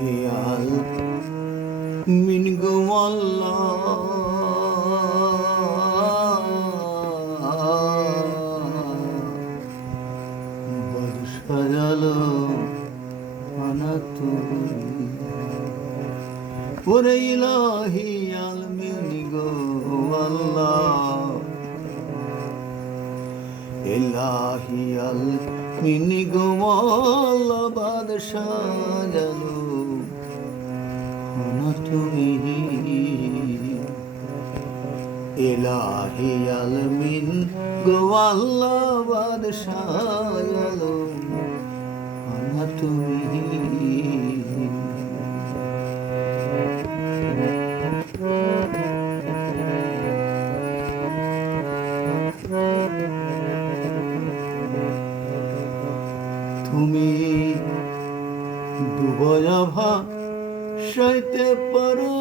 Hilal min gumalla barshajalo anatu ore ilahi al min gumalla ilahi al min gumalla barshajalo তুমি ইলাহি আলমিন গো আল্লাহ বাদশাহ আলম তুমি তুমি ডুবয়া ভাসাইতে পারো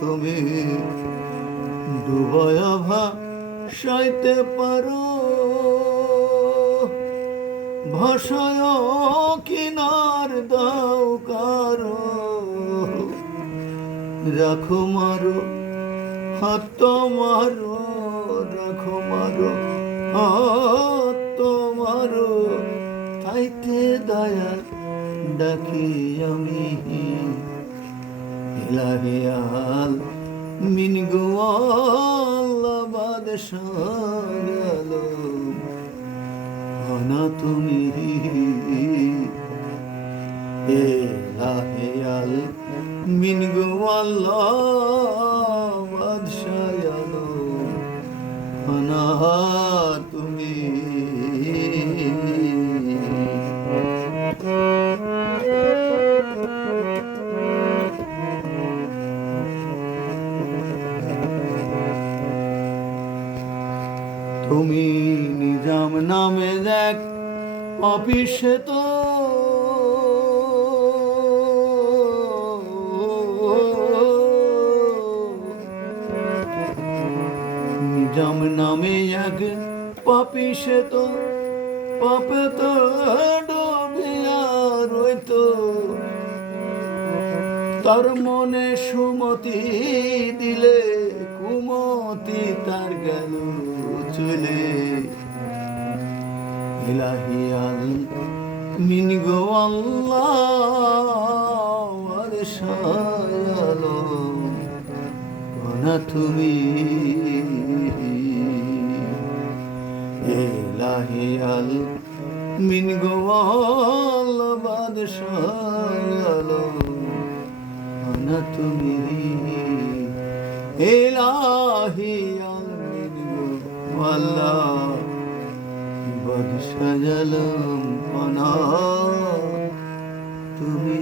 তুমি ডুবয়া ভাসাইতে পারো ভাষায় কিনার দাও কারো রাখো মারো হাত মারো রাখো মারো হাত তোমারো তাইতে দয়া ডাকি আমি ইলাহি আল মিন গো আল্লাহ বাদশাহ আলম আনা তুমি ইলাহি আল মিন গো আল্লাহ বাদশাহ আলম আনা তুমি তুমি নিজাম নামে এক অফিসে তো নিজাম নামে এক পাপিসে তো পাপে তো ডুবিয়া রইতো তার মনে সুমতি দিলে কুমতি তার গেল চলে ইলাহি আল মিন গো আল্লাহ আরশায়ালো কোনা তুমি ইলাহি আল মিন গো আল্লাহ বাদশায়ালো কোনা তুমি ইলাহি আল মিন গো আল্লাহ বাদশাহ আলম পানা তুমি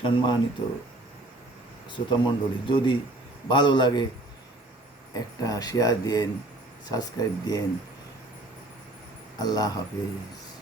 সম্মানিত শ্রোতামণ্ডলী, যদি ভালো লাগে একটা শেয়ার দিন, সাবস্ক্রাইব দিন। আল্লাহ হাফেজ।